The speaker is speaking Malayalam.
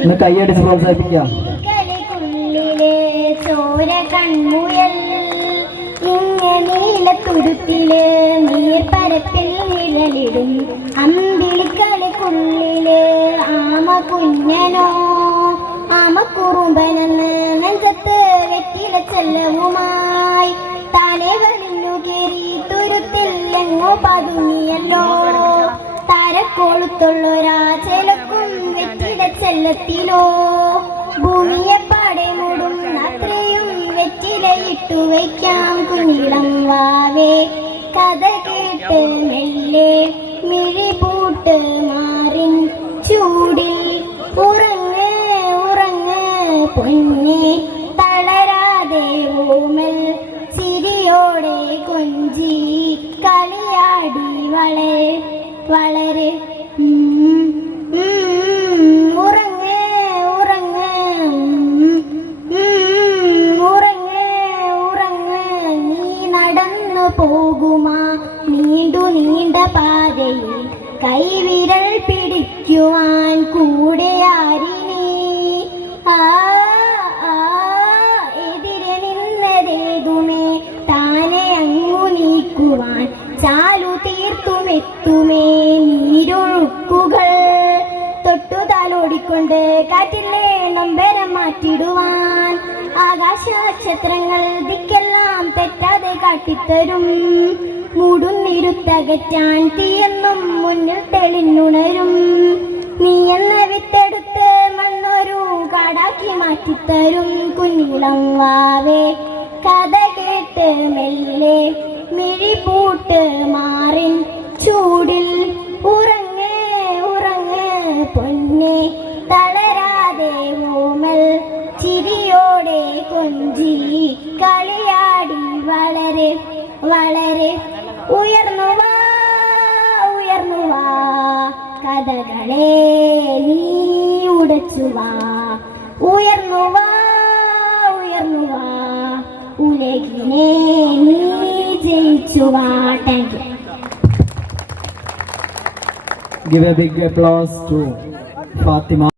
ഒന്ന് കൈയടിച്ച് പ്രോത്സാഹിപ്പിക്കാം കളിക്കുള്ളിൽ ചോര കൺമുയൽ ഇങ്ങ നീലത്തുരുത്തിൽ നീർപ്പരപ്പിൽ നിഴലിടും. അമ്പിളിക്കളിക്കുള്ളിൽ ആമ കുഞ്ഞനോ ആമ കുറുമ്പനെന്ന് നെഞ്ചത്ത് വെറ്റില ചെല്ലവുമായി വലിഞ്ഞു കയറി തുരുത്തില്ലെങ്ങോ പതുങ്ങിയല്ലോ. താരക്കോളുത്തുള്ളൊരാ ചെലക്കും വെറ്റില ചെല്ലത്തിലോ? ഭൂമിയെ പാടെ മൂടും അത്രയും വെറ്റിലയിട്ടു വയ്ക്കാം. കുഞ്ഞിളം വാവേ കഥ കേട്ട് മെല്ലെ മിഴി പൂട്ട് മാറിൻ ചൂടിൽ. ഉറങ്ങ് ഉറങ്ങ് പൊന്നെ തളരാതെ ഓമൽ ചിരിയോടെ കൊഞ്ചി കളിയാടി വളരെ വളരെ ഉറങ്ങ് നീ നടന്നു പോകുമാ നീണ്ടു നീണ്ട പിടിക്കുവാൻ കൂടെ ആ താനെ അങ്ങു ചാലു തീർത്തുമെത്തുമേ നീരൊഴുക്കുകൾ തൊട്ടു താലോടിക്കൊണ്ട് കാറ്റിലെ നമ്പരം മാറ്റിടുവാൻ. ആകാശ നക്ഷത്രങ്ങൾ ദിക്കെല്ലാം തെറ്റാതെ കാട്ടിത്തരും. മൂടുന്നിരുത്തകറ്റാൻ തീയെന്നും മുന്നിൽ തെളിഞ്ഞുണരും. നീ എന്ന വിത്തെടുത്ത് മണ്ണൊരു കാടാക്കി മാറ്റിത്തരും. കുഞ്ഞിളം വാവേ കഥ കേട്ട് മെല്ലെ മിഴി പൂട്ട് മാറിൻ തളരാതെ ഓമൽ ചിരിയോടെ കൊഞ്ചി കളിയാടി വളരെ വളരെ. ഉയർന്നു വാ ഉയർന്നു വാ. കഥകളെ നീ ഉടച്ചു വാ. ഉയർന്നു വാ ഉയർന്നു വാ. ഉലകിനെ നീ ജയിച്ചു വാ. Thank you Give a big applause to Fatima.